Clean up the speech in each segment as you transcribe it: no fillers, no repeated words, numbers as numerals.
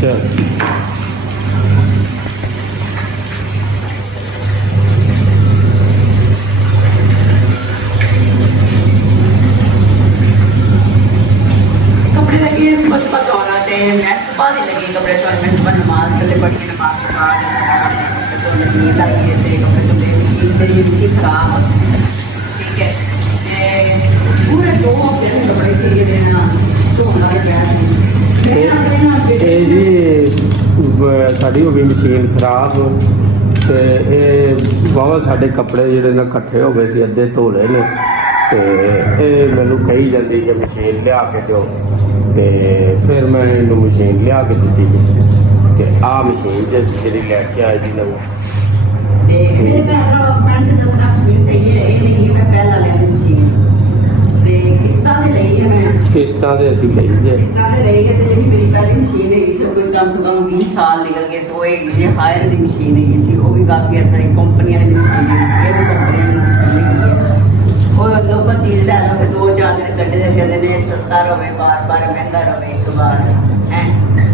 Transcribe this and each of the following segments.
कपड़े लगे बस पता होना चाहिए। मैं सुबह नहीं लगी कपड़े धोने में, सुबह नमाज पहले पढ़ी, नमाज के बाद कपड़े धोने की लाइए थे कपड़े धोने मशीन मेरी इतनी खराब, ठीक है। पूरे 2 हफ्ते में कपड़े सीए देना धोना के पैर ਇਹ ਜੀ ਸਾਡੀ ਹੋ ਗਈ ਮਸ਼ੀਨ ਖਰਾਬ ਤੇ ਇਹ ਬਹੁਤ ਸਾਡੇ ਕੱਪੜੇ ਜਿਹੜੇ ਨਾ ਇਕੱਠੇ ਹੋ ਗਏ ਸੀ, ਅੱਧੇ ਧੋ ਲਏ ਨੇ ਤੇ ਇਹ ਮੈਨੂੰ ਕਹੀ ਜਾਂਦੀ ਕਿ ਮਸ਼ੀਨ ਲਿਆ ਕੇ ਦਿਓ ਤੇ ਫਿਰ ਮੈਂ ਇਹਨੂੰ ਮਸ਼ੀਨ ਲਿਆ ਕੇ ਦਿੱਤੀ ਸੀ ਤੇ ਆਹ ਮਸ਼ੀਨ ਜਿਹੜੀ ਲੈ ਕੇ ਆਈ ਜੀ ਨਵੀਂ। मेरे भैन से दस मशीन सही है, ये नहीं मैं पहला लिया मशीन किस्तां दे लई है। मैं किस्तां दे ਅਸੀਂ ਲਈ ਜੇ किस्तां दे लई है। ਜਿਹੜੀ ਮੇਰੀ ਪਹਿਲੀ ਮਸ਼ੀਨ ਹੈਗੀ ਸੀ ਉਹ ਕੋਈ ਕਮ ਸੇ ਕਮ 20 ਸਾਲ ਨਿਕਲ ਗਏ ਸੀ। ਉਹ ਹੈਗੀ ਸੀ ਹਾਇਰ ਦੀ ਮਸ਼ੀਨ ਹੈਗੀ ਸੀ, ਉਹ ਵੀ ਕਾਫੀ ਅਰਸਾ ਕੰਪਨੀ ਵਾਲੀ ਮਸ਼ੀਨ ਹੈਗੀ ਸੀ। ਇਹ ਵੀ ਕੰਪਨੀ ਵਾਲੀ ਮਸ਼ੀਨ ਹੈਗੀ ਹੈ। ਉਹ ਲੋਕਾਂ ਚੀਜ਼ ਲੈ ਲਓ ਫਿਰ 2-4 ਦਿਨ ਕੱਢੇ ਦੇ ਕਹਿੰਦੇ ਨੇ ਸਸਤਾ ਰਵੇ, ਬਾਰ-ਬਾਰ ਮਹਿੰਗਾ ਰਵੇ ਇੱਕ ਵਾਰ ਹੈ।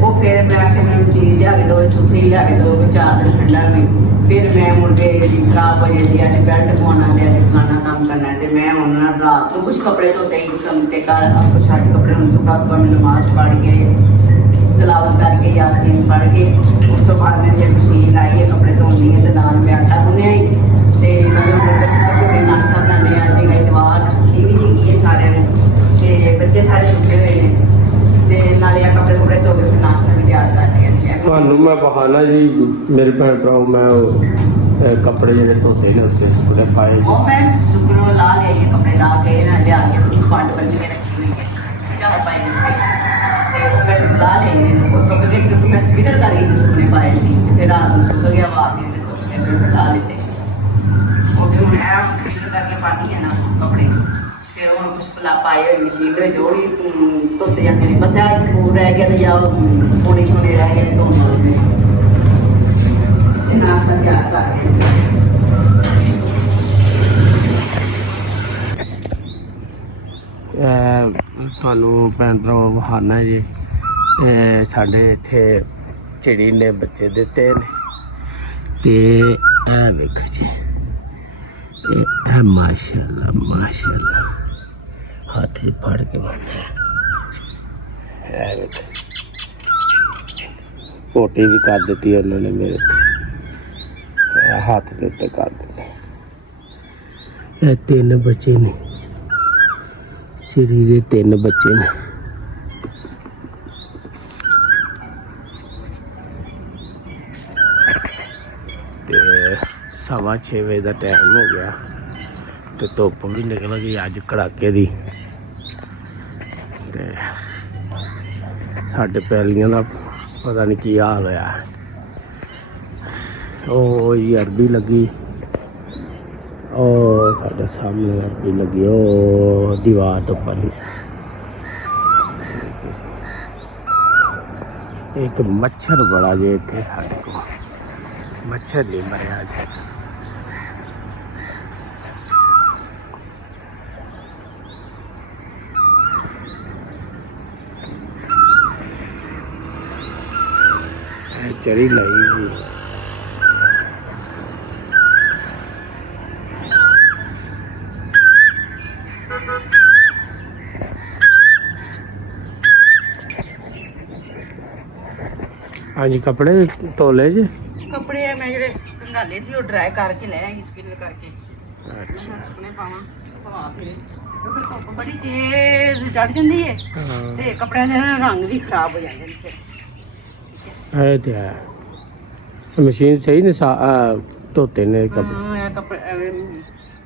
ਉਹ ਫਿਰ ਮੈਂ ਕਿ ਮੈਨੂੰ ਚੀਜ਼ ਲਿਆ ਕੇ ਦੋ, ਸੁਥਰੀ ਲਿਆ ਕੇ ਦੋ, 4 ਦਿਨ ਠੰਡਾ ਵੀ ਫਿਰ ਮੈਂ ਮੁਰਗੇ ਦੀ ਖਰਾਬ ਹੋ ਜਾਂਦੀ ਹੈ। ਬੈਲਟ ਪਵਾਉਣਾ ਤੇ ਖਾਣਾ ਕੰਮ ਕਰਨਾ ਤੇ ਮੈਂ ਹੁਣ ਰਾਤ ਨੂੰ ਕੁਛ ਕੱਪੜੇ ਧੋਤੇ ਹੀ ਕੰਮ ਤੇ ਕੱਲ ਆਪਕੋ ਛੱਡ ਕੱਪੜੇ ਹੁਣ ਸੁਬਹ ਸੁਬਹ ਮੈਂ ਨਮਾਜ਼ ਪੜ੍ਹ ਕੇ ਤਲਾਵਤ ਕਰਕੇ ਯਾਸੀਨ ਪੜ੍ਹ ਕੇ ਉਸ ਤੋਂ ਬਾਅਦ ਮੈਂ ਜੇ ਮਸ਼ੀਨ ਲਾਈ ਹੈ ਕੱਪੜੇ ਧੋਣੀ ਹੈ ਤੇ ਨਾਲ ਮੈਂ ਆਟਾ ਗੁੰਨਿਆ ਹੀ ਤੇ ਮੈਂ ਨਾਸ਼ਤਾ ਬਣਾਉਂਦੇ ਆ ਤੇ ਗਈਵਾਰ ਇਹ ਵੀ ਹੈਗੀ ਹੈ ਸਾਰਿਆਂ ਨੂੰ ਤੇ ਬੱਚੇ ਸਾਰੇ ਸੁੱਤੇ ਹੋਏ ਨੇ ਤੇ ਨਾਲੇ ਆ ਕੱਪੜੇ ਧੋ ਕੇ ਨਾਸ਼ਤਾ ਵੀ ਤਿਆਰ ਕਰਦੇ ਅਸੀਂ। ਤੁਹਾਨੂੰ ਮੈਂ ਬਹਾਨਾ ਜੀ ਮੇਰੇ ਭੈਣ ਭਰਾ ਮੈਂ ਕੱਪੜੇ ਜਿਹੜੇ ਧੋਤੇ ਨੇ ਉੱਤੇ ਸੁੱਕਣੇ ਪਾਏ ਉਹ ਮੈਂ ਸੁੱਕਣੋਂ ਲਾ ਲਏ ਕੱਪੜੇ ਲਾ ਕੇ ਨਾ ਲਿਆ ਕੇ ਪੰਡ ਬੰਨ ਕੇ ਰੱਖੀ ਹੋਈ ਹੈ ਚਾਹ ਪਾਈ ਤੇ ਉਹ ਮੈਂ ਲਾ ਲਏ ਉਹ ਸੁੱਕ ਗਏ ਕਿਉਂਕਿ ਮੈਂ ਸਪੀਕਰ ਕਰ ਗਈ ਸੁੱਕਣੇ ਪਾਏ ਸੀ ਫਿਰ ਰਾਤ ਨੂੰ ਸੁੱਕ ਗਿਆ ਬਾਅਦ ਵਿੱਚ ਸੁੱਕ ਕੇ ਫਿਰ ਲਾ ਲਿੱਤੇ। ਉਹ ਫਿਰ ਮੈਂ ਸਪੀਕਰ ਕਰਕੇ ਪਾਣੀ ਹੈ ਨਾ ਕੱਪੜੇ ਫਿਰ ਉਹ ਕੁਛ ਪਲਾ ਪਾਏ ਹੋਏ ਮਸ਼ੀਨ ਦੇ ਵਿੱਚ ਉਹ ਵੀ ਧੋਤੇ ਜਾਂਦੇ ਨੇ। ਬਸ ਆ ਇੱਕ ਰਹਿ ਗਿਆ ਤੇ ਜਾਂ ਪੋਣੇ ਛੋਣੇ ਰਹਿ ਗਏ ਧੋਣੇ ਤੇ ਨਾਸ਼ਤਾ ਤਿਆਰ ਕਰ ਰਹੇ ਸੀ। ਤੁਹਾਨੂੰ ਭੈਣ ਭਰਾ ਬਹਾਨਾ ਜੀ ਸਾਡੇ ਇੱਥੇ ਚਿੜੀ ਨੇ ਬੱਚੇ ਦਿੱਤੇ ਨੇ ਤੇ ਇਹ ਵੇਖੋ ਜੀ ਇਹ ਮਾਸ਼ਾਅੱਲਾ ਮਾਸ਼ਾਅੱਲਾ ਹੱਥ 'ਚ ਫੜ ਕੇ ਬੰਨ੍ਹਿਆ ਇਹ ਵੇਖੋ ਪੋਟੀ ਵੀ ਕਰ ਦਿੱਤੀ ਉਹਨਾਂ ਨੇ ਮੇਰੇ ਹੱਥ ਦੇ ਉੱਤੇ ਕਰ ਦਿੱਤੀ। ਇਹ 3 ਬੱਚੇ ਨੇ ਚਿੜੀ ਦੇ 3 ਬੱਚੇ ਨੇ ਤੇ 6:15 ਵਜੇ ਦਾ ਟਾਈਮ ਹੋ ਗਿਆ ਤੇ ਧੁੱਪ ਵੀ ਨਿਕਲ ਗਈ ਅੱਜ ਕੜਾਕੇ ਦੀ ਤੇ ਸਾਡੇ ਪੈਲੀਆਂ ਦਾ ਪਤਾ ਨਹੀਂ ਕੀ ਹਾਲ ਹੋਇਆ। ਉਹ ਅਰਬੀ ਲੱਗੀ ਉਹ ਸਾਡੇ ਸਾਹਮਣੇ ਅਰਬੀ ਲੱਗੀ ਉਹ ਦੀਵਾਰ ਤੋਂ ਪਰਲੀ ਇੱਕ ਮੱਛਰ ਬੜਾ ਜੇ ਇੱਥੇ ਸਾਡੇ ਕੋਲ ਮੱਛਰ ਨਹੀਂ ਮਰਿਆ ਅੱਜ ਚਰੀ ਲਾਈ ਜੀ। हाँ जी कपड़े धोले जी ਕੱਪੜੇ ਮੈਂ ਜਿਹੜੇ ਕੰਗਾਲੇ ਸੀ ਉਹ ਡਰਾਈ ਕਰਕੇ ਲੈ ਆਈ ਸਪਿਨ ਕਰਕੇ ਸੁੱਕਣੇ ਪਾਵਾਂ ਹਵਾ ਫਿਰੇ ਕਿਉਂਕਿ ਧੁੱਪ ਬੜੀ ਤੇਜ਼ ਚੜ ਜਾਂਦੀ ਹੈ ਤੇ ਕੱਪੜਿਆਂ ਦੇ ਰੰਗ ਵੀ ਖਰਾਬ ਹੋ ਜਾਂਦੇ ਨੇ ਫਿਰ ਇਹ ਤੇ ਹੈ ਮਸ਼ੀਨ ਸਹੀ ਨੇ ਧੋਤੇ ਨੇ ਕੱਪੜੇ ਹਾਂ ਇਹ ਕੱਪੜੇ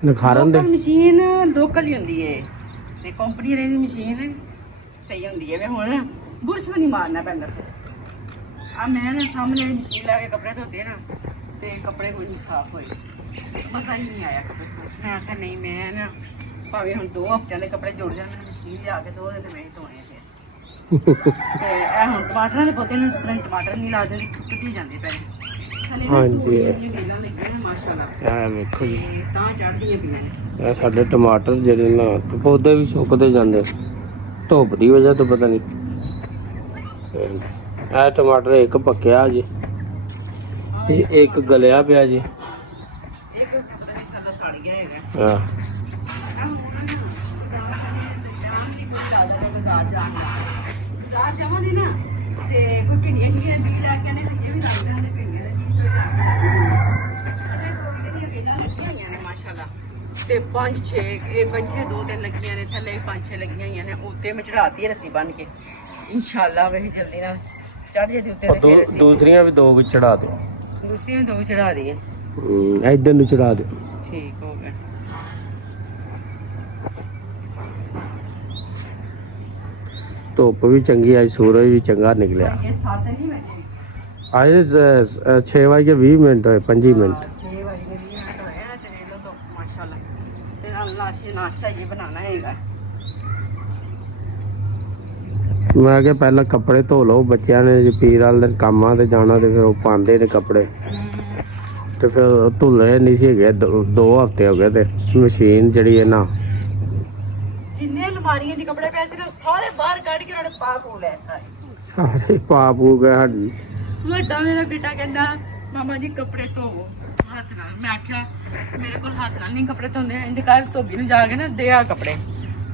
ਨਖਾਰਨ ਦੇ ਮਸ਼ੀਨ ਲੋਕਲ ਹੀ ਹੁੰਦੀ ਹੈ ਤੇ ਕੰਪਨੀ ਵਾਲੀ ਦੀ ਮਸ਼ੀਨ ਸਹੀ ਹੁੰਦੀ ਹੈ। ਮੈਂ ਹੁਣ ਬੁਰਸ਼ ਵੀ ਨਹੀਂ ਮਾਰਨਾ ਪੈਂਦਾ। ਆ ਮੈਂ ਨਾ ਸਾਹਮਣੇ ਮਸ਼ੀਨ ਲਾ ਕੇ ਕੱਪੜੇ ਧੋਤੇ ਨਾ ਤੇ ਕੱਪੜੇ ਕੋਈ ਨਹੀਂ ਸਾਫ਼ ਹੋਏ ਮਜ਼ਾ ਹੀ ਨਹੀਂ ਆਇਆ ਕੱਪੜੇ ਸਾਫ਼। ਮੈਂ ਆਖਿਆ ਨਹੀਂ ਮੈਂ ਨਾ ਭਾਵੇਂ ਹੁਣ 2 ਹਫ਼ਤਿਆਂ ਦੇ ਕੱਪੜੇ ਜੁੜ ਜਾਣ ਮਸ਼ੀਨ ਲਿਆ ਕੇ ਧੋ ਦੇ ਤੇ ਮੈਂ ਹੀ ਧੋਣੇ ਫਿਰ ਤੇ ਇਹ ਹੁਣ ਟਮਾਟਰਾਂ ਦੇ ਪੌਦੇ ਨੂੰ ਟਮਾਟਰ ਨਹੀਂ ਲਾ ਦੇ ਸੁੱਕੀ ਜਾਂਦੇ ਪਏ ਹਾਂਜੀ ਮਾਸ਼ਾਅੱਲਾ ਵੇਖੋ ਜੀ ਤਾਂ ਚੜ੍ਹਦੀਆਂ ਪਈਆਂ ਨੇ। ਇਹ ਸਾਡੇ ਟਮਾਟਰ ਜਿਹੜੇ ਨਾ ਪੌਦੇ ਵੀ ਸੁੱਕਦੇ ਜਾਂਦੇ ਧੁੱਪ ਦੀ ਵਜ੍ਹਾ ਤੋਂ ਪਤਾ ਨਹੀਂ ਇਹ ਟਮਾਟਰ ਇੱਕ ਪੱਕਿਆ ਜੀ, ਤੇ ਇੱਕ ਗਲਿਆ ਪਿਆ ਜੀ। ਇੱਕ ਪਤਾ ਨਹੀਂ ਕਦੋਂ ਸੜ ਗਿਆ ਹੈਗਾ। ਹਾਂ ਬਾਜ਼ਾਰ ਜਾਵਾਂਗੇ ਨਾ ਤੇ ਕੋਈ ਭਿੰਡੀਆਂ ਸ਼ਿੰਡੀਆਂ ਵੀ ਲੈ ਕੇ ਆਨੇ, ਇਹ ਵੀ ਲੱਗਦੇ ਨੇ ਭਿੰਡੀਆਂ ਦੇ ਚੀਜ਼ ਤੋਂ ਲੱਗੀਆਂ ਨੇ ਮਾਸ਼ਾਅੱਲਾ। ਤੇ 5-6 ਇਹ ਕੰਝੇ 2-3 ਲੱਗੀਆਂ ਨੇ, ਥੱਲੇ 5-6 ਲੱਗੀਆਂ ਹੋਈਆਂ ਨੇ। ਉੱਤੇ ਮੈਂ ਚੜਾਤੀ ਹੈ ਰੱਸੀ ਬੰਨ ਕੇ, ਇੰਸ਼ਾਅੱਲਾ ਵੇ ਜਲਦੀ ਨਾਲ ਚੜ ਜੇ ਉੱਤੇ। ਤੇ ਦੂਸਰੀਆਂ ਵੀ 2 ਵਿੱਚ ਚੜਾ ਦਿਓ। ਦੂਸਰੀਆਂ 2 ਚੜਾ ਦਈਏ। ਇੱਧਰ ਨੂੰ ਚੜਾ ਦਿਓ। ਠੀਕ ਹੋ ਗਿਆ। ਧੁੱਪ ਵੀ ਚੰਗੀ, ਅੱਜ ਸੂਰਜ ਵੀ ਚੰਗਾ ਨਿਕਲਿਆ। ਇਹ 7 ਨਹੀਂ ਵਜੇ, ਅੱਜ 6:20 ਹੋਏ, 25 ਮਿੰਟ। 6 ਵਜੇ ਹੋਇਆ ਤੇ ਵੇਖ ਲਓ ਤਾਂ ਮਾਸ਼ਾਅੱਲਾ। ਤੇ ਨਾਸ਼ਤਾ ਇਹ ਬਣਾਉਣਾ ਹੈਗਾ। ਮੈਂ ਕਿਹਾ ਪਹਿਲਾਂ ਕੱਪੜੇ ਧੋ ਲਓ, ਬੱਚਿਆਂ ਨੇ ਜੇ ਪੀਰ ਵਾਲੇ ਦਿਨ ਕੰਮਾਂ ਤੇ ਜਾਣਾ ਤੇ ਫਿਰ ਉਹ ਪਾਉਂਦੇ ਨੇ ਕੱਪੜੇ, ਤੇ ਫਿਰ ਧੁੱਲੇ ਨਹੀਂ ਸੀ ਹੈਗੇ। 2 ਹਫ਼ਤੇ ਹੋ ਗਏ ਤੇ ਮਸ਼ੀਨ ਜਿਹੜੀ ਹੈ ਨਾ, ਜਿੰਨੇ ਅਲਮਾਰੀਆਂ ਦੇ ਕੱਪੜੇ ਪਏ ਸੀ ਨਾ ਸਾਰੇ ਬਾਹਰ ਕੱਢ ਕੇ ਉਹਨੇ ਪਾ ਪੂ ਲੈ ਸਾਰੇ ਪਾ ਪੂ ਗਏ ਸਾਡੀ। ਵੱਡਾ ਮੇਰਾ ਬੇਟਾ ਕਹਿੰਦਾ ਮਾਮਾ ਜੀ ਕੱਪੜੇ ਧੋਵੋ ਹੱਥ ਨਾਲ। ਮੈਂ ਆਖਿਆ ਮੇਰੇ ਕੋਲ ਹੱਥ ਨਾਲ ਨਹੀਂ ਕੱਪੜੇ ਧੋਂਦੇ, ਇੰਜ ਕਰ ਧੋਬੀ ਨੂੰ ਜਾ ਕੇ ਨਾ ਦੇ ਆ ਕੱਪੜੇ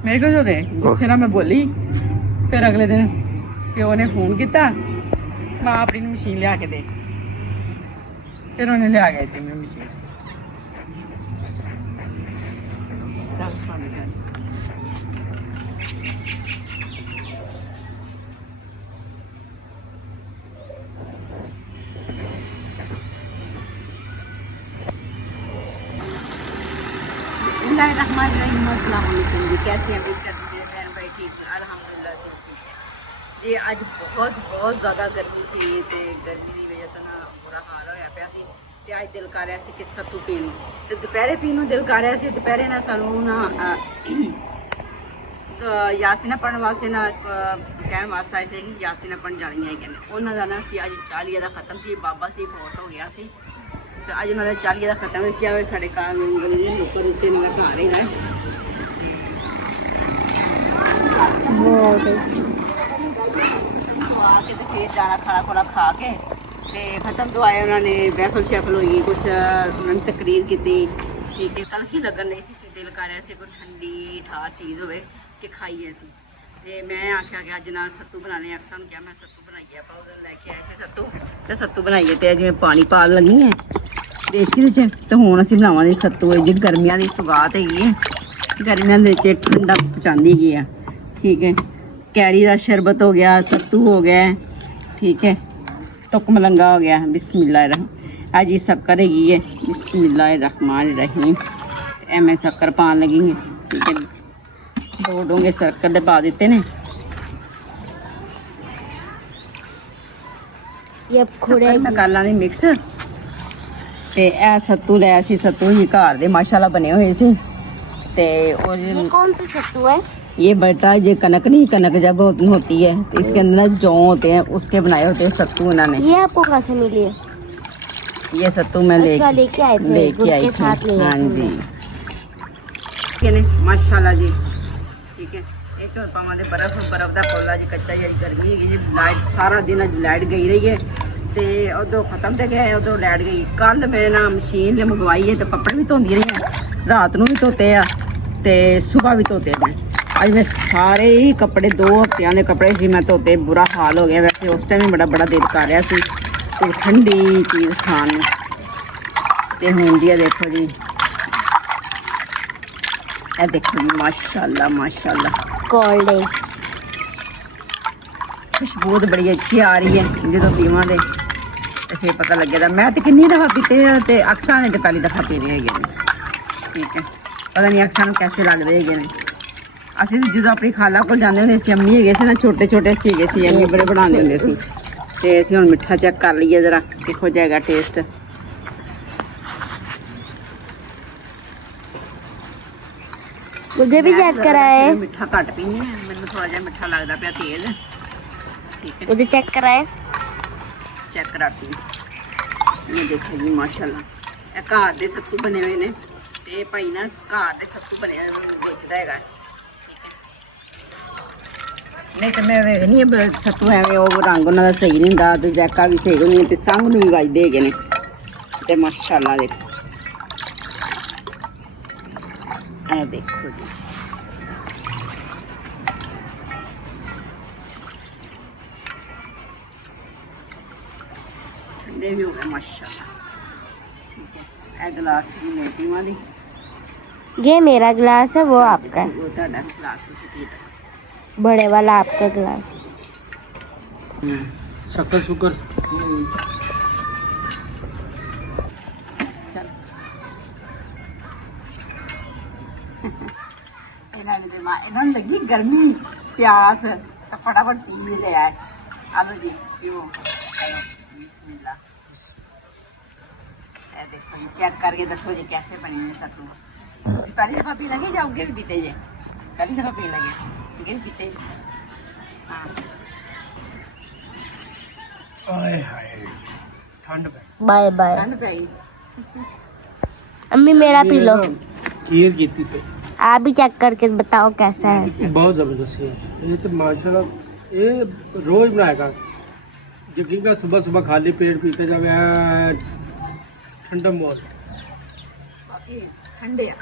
ਮੇਰੇ ਕੋਲ ਧੋਦੇ। ਗੁੱਸੇ ਨਾਲ ਮੈਂ ਬੋਲੀ। ਫਿਰ ਅਗਲੇ ਦਿਨ ਪਿਓ ਨੇ ਫੋਨ ਕੀਤਾ, ਮਾਂ ਆਪਣੀ ਨੂੰ ਮਸ਼ੀਨ ਲਿਆ ਕੇ ਦੇ। ਫਿਰ ਉਹਨੇ ਲਿਆ ਕੇ ਦਿੱਤੀ ਮੈਨੂੰ ਮਸ਼ੀਨ। ਚੱਲ ਖਾਣੇ ਚੱਲ। बिस्मिल्लाहिर्रहमानिर्रहीम। अस्सलाम वालेकुम जी, कैसे हैं? उम्मीद करती हैं बहन भाई ठीक है, अल्हम्दुलिल्लाह से ठीक है जी। अज बहुत ज़्यादा गर्मी थी तो गर्मी की वजह तो ना बुरा हाल होया पिया सी। ते अज दिल कर रहा सी कि सत्तू पीण नूं, ते दुपहरे पीण नूं दिल कर रहा सी। दुपहरे ना सानूं ना यासीना पढ़न वास्ते ना कहण वास्ते आए थे कि यासीना पढ़न जानियां हैगियां ने। उन्हां दा ना सी अज 40 दा खत्म सी, बाबा सी फौत हो गया सी। तो अज उन्होंने 40 का खत्म हो साढ़े गली के लोग उत्ते मेरा घर है। आके तो फिर जाना खाना खुना खा के ते खत्म तो आए। उन्होंने बैफल शैफल हुई, कुछ उन्होंने तकरीर की। ठीक है, कल ही लगन नहीं सी, दिल कर रहा कोई ठंडी ठा चीज़ हो कि खाइए असी। ਤੇ ਮੈਂ ਆਖਿਆ ਕਿ ਅੱਜ ਨਾਲ ਸੱਤੂ ਬਣਾਣੇ। ਅਕਸਰ ਨੂੰ ਕਿਹਾ ਮੈਂ ਸੱਤੂ ਬਣਾਈਏ, ਆਪਾਂ ਉਦੋਂ ਲੈ ਕੇ ਆਏ ਸੀ ਸੱਤੂ, ਤੇ ਸੱਤੂ ਬਣਾਈਏ। ਤੇ ਜਿਵੇਂ ਪਾਣੀ ਪਾਣ ਲੱਗੀ ਹੈ ਦੇਸ਼ਕੀ ਵਿੱਚ, ਤੇ ਹੁਣ ਅਸੀਂ ਬਣਾਵਾਂਗੇ ਸੱਤੂ। ਇਹ ਜਿਹੜੀ ਗਰਮੀਆਂ ਦੀ ਸੁਗਾਤ ਹੈਗੀ ਹੈ, ਗਰਮੀਆਂ ਦੇ ਵਿੱਚ ਠੰਡਾ ਪਹੁੰਚਾਉਂਦੀ ਹੈਗੀ ਆ। ਠੀਕ ਹੈ, ਕੈਰੀ ਦਾ ਸ਼ਰਬਤ ਹੋ ਗਿਆ, ਸੱਤੂ ਹੋ ਗਿਆ, ਠੀਕ ਹੈ, ਤੁਕ ਮਲੰਗਾ ਹੋ ਗਿਆ। ਬਿਸਮਿल्लाह। ਅੱਜ ਇਹ ਸ਼ੱਕਰ ਹੈਗੀ ਹੈ, बिस्मिल्लाहिर्रहमानिर्रहीम। ਤੇ ਮੈਂ ਸ਼ੱਕਰ ਪਾਣ ਲੱਗੀ ਹਾਂ। ਠੀਕ ਹੈ, 2 ਡੋਂਗੇ ਸ਼ੱਕਰ ਦੇ ਪਾ ਦਿੱਤੇ ਨੇ। ਮੈਂ ਕਰ ਲਾਂਗੀ ਮਿਕਸ। ਤੇ ਇਹ ਸੱਤੂ ਲਿਆ ਸੀ, सत्तू ही घर ਦੇ माशाल्लाह बने हुए से। ते और ये कौन सा सत्तू है? ये बेटा ये कनक नहीं, कनक जब होती है तो इसके अंदर जौ होते हैं, उसके बनाए होते हैं सत्तू इन्होंने। ये आपको कहाँ से मिली है? ये सत्तू मैं लेके आए थे, लेके आई साथ थी। हाँ जी, माशाल्लाह जी। ठीक है, ये चोर पावा दे बर्फ का पौला जी कच्चा जी। गर्मी है जी, लाइट सारा दिन अज लाइट गई रही है। तो उदों खत्म तो गए, उदों लाइट गई। कल मैं ना मशीन मंगवाई है, तो कपड़े भी धोंदी रही हैं, रात को भी धोते हैं तो सुबह भी धोते हैं। अज मैं सारे ही कपड़े 2 हफ्तियां के कपड़े सी मैं धोते, बुरा हाल हो गया। वैसे उस टाइम बड़ा दिल कर रहा सी तो ठंडी चीज़ खाने। तो हुण जी देखो जी, ये देखो जी, माशाल्लाह माशाल्लाह कोल्ड है। खुशबू तो बड़ी अच्छी आ रही है। जो पीव तो फिर पता लगेगा। मैं तो कितनी दफ़ा पीते तो अक्सर ने तो पहली दफ़ा पी रहे हैं। ठीक है, पता नहीं अक्सर कैसे लगते हैं। असं जो अपनी खाला को जाते होंगे सी, अम्मी है ना छोटे छोटे सी अम्मी बड़े बनाते होंगे सी। तो असं हम मिठा चेक कर लीए जरा, किहो जाएगा टेस्ट। मुझे भी चेक कराए। मिठा घट पीनी है, मैंने थोड़ा जहा मिठा लगता पाया तेज। ठीक है, मुझे चेक कराए। चेक करा पी। ये देखो जी माशाल्लाह, ये घर के सत्तू बने हुए ने। ते भाई ना घर के सत्तू बने हुए बेचता है। ਨਹੀਂ ਤੇ ਮੈਂ ਵੇਖਣੀ ਆ ਸੱਤੂ ਐਵੇਂ ਉਹ ਰੰਗ ਉਹਨਾਂ ਦਾ ਸਹੀ ਨਹੀਂ ਹੁੰਦਾ ਤੇ ਜੈਕਾ ਵੀ ਸਹੀ ਨਹੀਂ ਤੇ ਸੰਗ ਨੂੰ ਵੀ ਵੱਜਦੇ ਹੈਗੇ ਨੇ ਤੇ ਮਾਸ਼ਾਅੱਲਾ ਦੇਖੋ ਇਹ ਦੇਖੋ ਜੀ ਠੰਡੇ ਵੀ ਹੋ ਗਏ ਮਾਸ਼ਾਅੱਲਾ ਠੀਕ ਹੈ ਇਹ ਗਲਾਸ ਵੀ ਲੈਤੀ ਵਾਲੀ ये मेरा गिलास है वो आपका है ਉਹ ਤੁਹਾਡਾ ਗਲਾਸ ਤੁਸੀਂ ਪੀ ਲਓ बड़े वाला आपका गिलास शक्कर शुक्र ਇਹਨਾਂ ਨੂੰ ਲੱਗੀ ਗਰਮੀ ਪਿਆਸ ਤਾਂ ਫਟਾਫਟ ਪੀ ਵੀ ਲਿਆ ਆਲੋ ਜੀ ਪੀਓ ਬਿਸਮਿਲ੍ਲਾ ਇਹ ਦੇਖੋ ਜੀ ਚੈੱਕ ਕਰਕੇ ਦੱਸੋ ਜੀ कैसे बने हैं सत्तू ਤੁਸੀਂ ਪਹਿਲੀ ਦਫਾ ਪੀਣ ਲੱਗੇ ਜਾਂ ਅੱਗੇ ਵੀ ਪੀਤੇ ਜੇ ਪਹਿਲੀ ਦਫਾ ਪੀਣ ਲੱਗੇ ਅੱਗੇ ਵੀ ਪੀਤੇ ਹਾਂ आए हाय ठंड पे बाय बाय ਠੰਡ ਪੈ ਗਈ अम्मी मेरा पी लो खीर कीती पे आप भी चेक करके बताओ कैसा है बहुत जबरदस्त है ये तो माशाल्लाह ये रोज बनाएगा जगी का सुबह सुबह खाली पेट पीते जावे ठंडा मौसम ਬਾਕੀ ਠੰਡੇ ਆ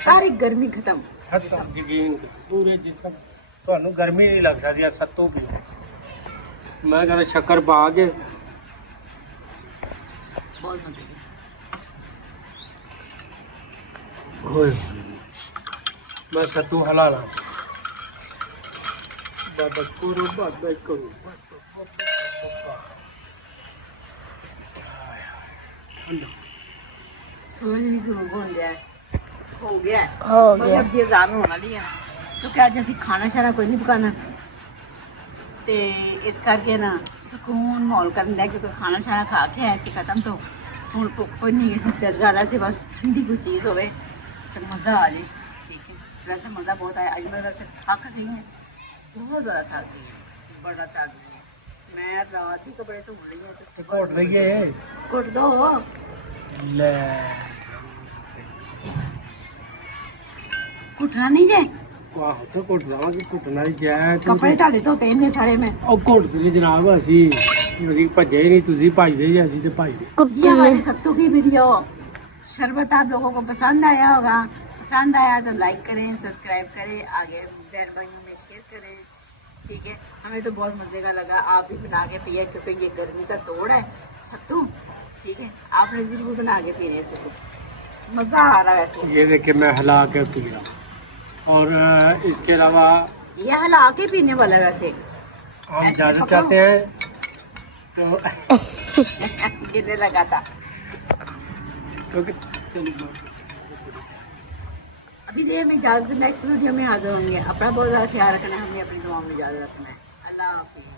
ਸਾਰੀ ਗਰਮੀ ਖਤਮ यकीन पूरे जिसम ਤੁਹਾਨੂੰ ਗਰਮੀ ਨਹੀਂ ਲੱਗ ਸਕਦੀ ਆ ਸੱਤੂ ਪੀਓ ਮੈਂ ਕਹਿੰਦਾ ਸ਼ੱਕਰ ਪਾ ਕੇ ਬਹੁਤ ਮਜ਼ੇ ਦੀ ਹੋਏ ਮੈਂ ਸੱਤੂ ਹਲਾਲਾ ਬਾਬਾ ਕਰੋ ਸੂਰਜ ਵੀ ਗਰੂਬ ਹੋ ਗਿਆ ਹੋ ਗਿਆ हो गया ਮਤਲਬ 1000 ਹੋਣ ਵਾਲੀ ਆ ਕਿਉਂਕਿ ਅੱਜ ਅਸੀਂ ਖਾਣਾ ਸ਼ਾਨਾ ਕੋਈ ਨਹੀਂ ਪਕਾਣਾ ਤੇ ਇਸ ਕਰਕੇ ਨਾ ਸਕੂਨ ਮਾਹੌਲ ਕਰਨ ਦਾ ਕਿਉਂਕਿ ਖਾਣਾ ਸ਼ਾਨਾ ਖਾ ਕੇ ਆਏ ਸੀ ਖਤਮ ਤੋਂ ਹੁਣ ਭੁੱਖ ਕੋਈ ਨਹੀਂ ਅਸੀਂ ਤੇ ਜ਼ਿਆਦਾ ਸੀ ਬਸ ਠੰਡੀ ਕੋਈ ਚੀਜ਼ ਹੋਵੇ ਤੇ ਮਜ਼ਾ ਆ ਜਾਏ ਠੀਕ ਹੈ ਵੈਸੇ ਮਜ਼ਾ ਬਹੁਤ ਆਇਆ ਅੱਜ ਮੈਂ ਵੈਸੇ ਥੱਕ ਗਈ ਹਾਂ ਬਹੁਤ ਜ਼ਿਆਦਾ ਥੱਕ ਗਈ ਹਾਂ ਬੜਾ ਥੱਕ ਗਈ ਹਾਂ। ਮੈਂ ਰਾਤ ਹੀ ਕੱਪੜੇ ਧੋ ਲਈ ਹੈ ਤੇ ਘੋਟ ਲਈਏ ਕੁੱਟ ਦੋ ਲੈ ਕੁੱਟਣਾ ਨਹੀਂ ਜੇ ਆਹੋ ਤੇ ਘੋਟ ਲਾਵਾਂਗੇ ਘੁੱਟਣਾ ਹੀ ਜੈ ਕੱਪੜੇ ਤੁਹਾਡੇ ਧੋਤੇ ਇੰਨੇ ਸਾਰੇ ਮੈਂ ਉਹ ਘੋਟ ਤੇ ਜਨਾਬ ਅਸੀਂ ਭੱਜੇ ਨਹੀਂ ਤੁਸੀਂ ਭੱਜਦੇ ਜੀ ਅਸੀਂ ਤੇ ਭੱਜਦੇ ये कुत्ते हमारी सत्तू की वीडियो शरबत आप लोगों को पसंद आया होगा पसंद आया तो लाइक करें सब्सक्राइब करें आगे बहन भाइयों में शेयर करें ठीक है हमें तो बहुत मज़े का लगा आप भी बना के पिए क्योंकि ये गर्मी का तोड़ है सत्तू ठीक है आपने ज़रूर बना के पीने से तो मज़ा आ रहा है वैसे ये देखिए मैं हिला के पी रहा और इसके अलावा ये हिला के पीने वाला है वैसे हम ऐसे ज़्यादा पकाओ। चाहते हैं तो गिरने लगा था क्योंकि चलो अभी देर में इजाज़त नेक्स्ट वीडियो में हाजिर होंगे अपना बहुत ज़्यादा ख्याल रखना है हमें अपनी दुआ में इजाज़त रखना है अल्लाह हाफिज़